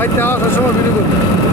Það hætti það að það sem að byrja upp.